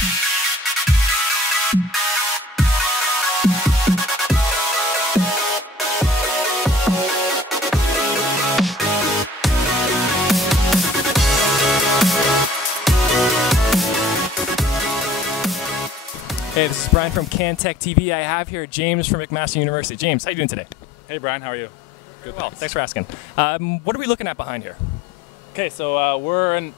Hey, this is Brian from CanTech TV. I have here James from McMaster University. James, how are you doing today? Hey Brian, how are you? Good, well, thanks for asking. What are we looking at behind here? Okay, so we're a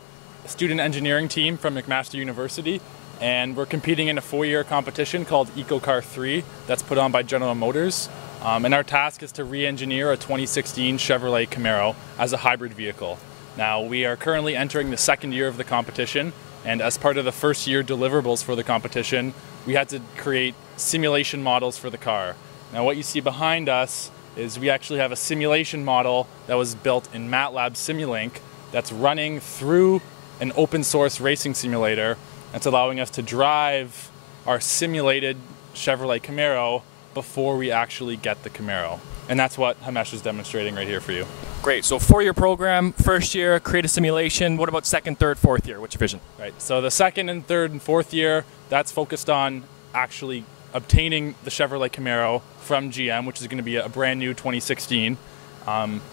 student engineering team from McMaster University, and we're competing in a 4-year competition called EcoCar 3 that's put on by General Motors. And our task is to re-engineer a 2016 Chevrolet Camaro as a hybrid vehicle. Now, we are currently entering the 2nd year of the competition, and as part of the 1st year deliverables for the competition, we had to create simulation models for the car. Now, what you see behind us is we actually have a simulation model that was built in MATLAB Simulink that's running through an open source racing simulator that's allowing us to drive our simulated Chevrolet Camaro before we actually get the Camaro. And that's what Himesh is demonstrating right here for you. Great, so 4-year program, 1st year, create a simulation. What about 2nd, 3rd, 4th year? What's your vision? Right, so the 2nd and 3rd and 4th year, that's focused on actually obtaining the Chevrolet Camaro from GM, which is going to be a brand new 2016,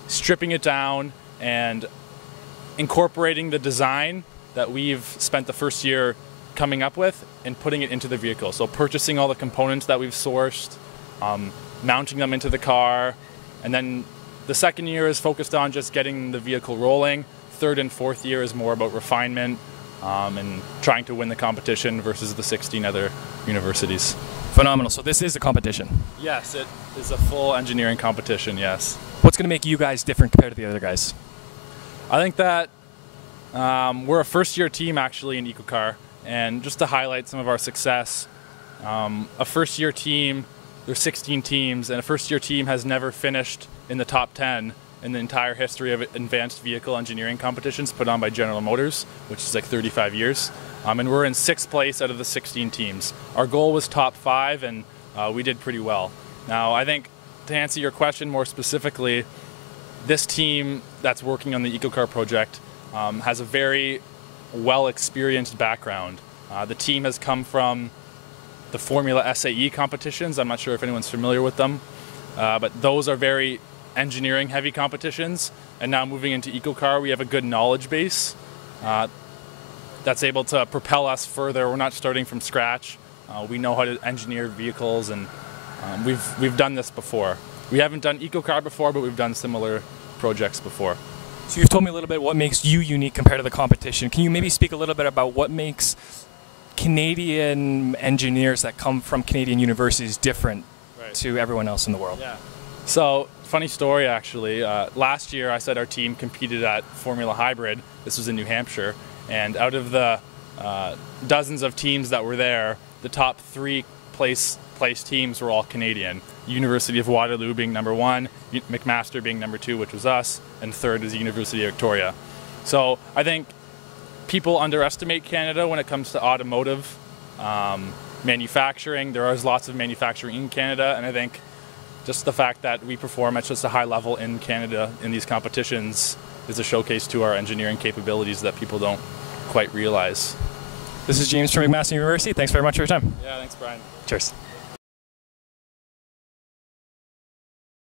stripping it down and incorporating the design that we've spent the 1st year coming up with and putting it into the vehicle. So purchasing all the components that we've sourced, mounting them into the car, and then the 2nd year is focused on just getting the vehicle rolling. 3rd and 4th year is more about refinement and trying to win the competition versus the 16 other universities. Phenomenal. So this is a competition? Yes, it is a full engineering competition, yes. What's going to make you guys different compared to the other guys? I think that we're a 1st-year team actually in EcoCar, and just to highlight some of our success, a 1st-year team, there's 16 teams, and a 1st-year team has never finished in the top 10 in the entire history of advanced vehicle engineering competitions put on by General Motors, which is like 35 years. And we're in 6th place out of the 16 teams. Our goal was top 5, and we did pretty well. Now, I think to answer your question more specifically, this team that's working on the EcoCar project has a very well-experienced background. The team has come from the Formula SAE competitions. I'm not sure if anyone's familiar with them, but those are very engineering-heavy competitions. And now moving into EcoCar, we have a good knowledge base that's able to propel us further. We're not starting from scratch. We know how to engineer vehicles, and we've done this before. We haven't done EcoCar before, but we've done similar projects before. So you've told me a little bit what makes you unique compared to the competition. Can you maybe speak a little bit about what makes Canadian engineers that come from Canadian universities different to everyone else in the world? Yeah. So, funny story actually. Last year I said our team competed at Formula Hybrid. This was in New Hampshire. And out of the dozens of teams that were there, the top 3 place teams were all Canadian. University of Waterloo being number 1, McMaster being number 2, which was us, and 3rd is the University of Victoria. So I think people underestimate Canada when it comes to automotive manufacturing. There is lots of manufacturing in Canada, and I think just the fact that we perform at just a high level in Canada in these competitions is a showcase to our engineering capabilities that people don't quite realize. This is James from McMaster University. Thanks very much for your time. Yeah, thanks, Brian. Cheers.